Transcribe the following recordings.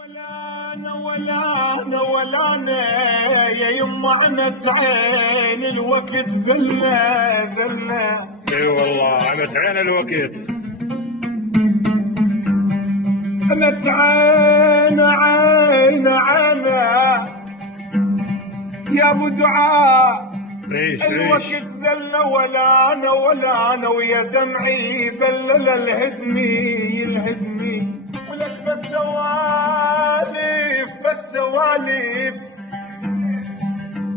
ولا انا يا يما عنت عين الوقت ذلنا اي والله عنت عين الوقت. عنت عين يا ابو دعاء. الوقت ذل ولا انا ويا دمعي بلل الهدمي ولك بس سواليف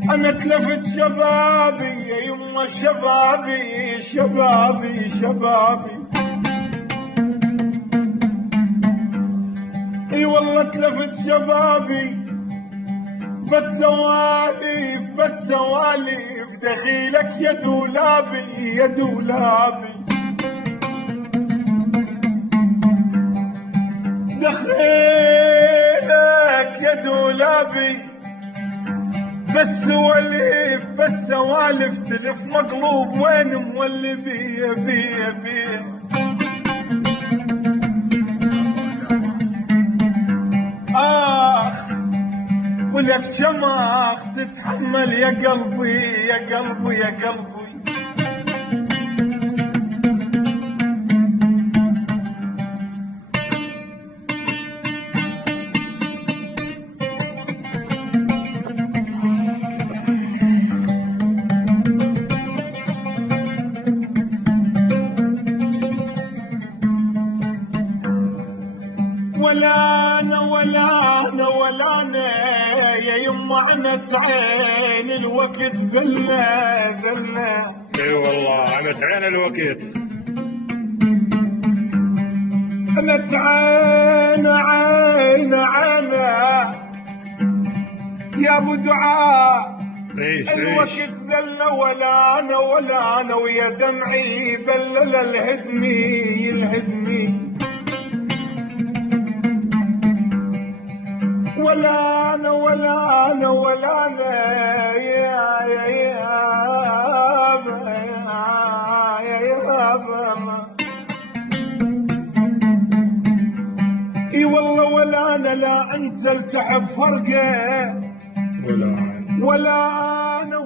انا تلفت شبابي يا يما شبابي اي والله تلفت شبابي بس سواليف دخيلك يا دولابي دخيلك يا دولابي بس سوالف تلف مقلوب وين مولي بيه ولك شماخ تتحمل يا قلبي ولا انا يا يما عنت عين الوقت ذلنا اي والله عنت عين الوقت. عنت عين يا ابو دعاء. الوقت ذل ولا انا ويا دمعي بلل الهدمي ولا انا اي والله ولا انا لا انت التحب فرقه ولا انا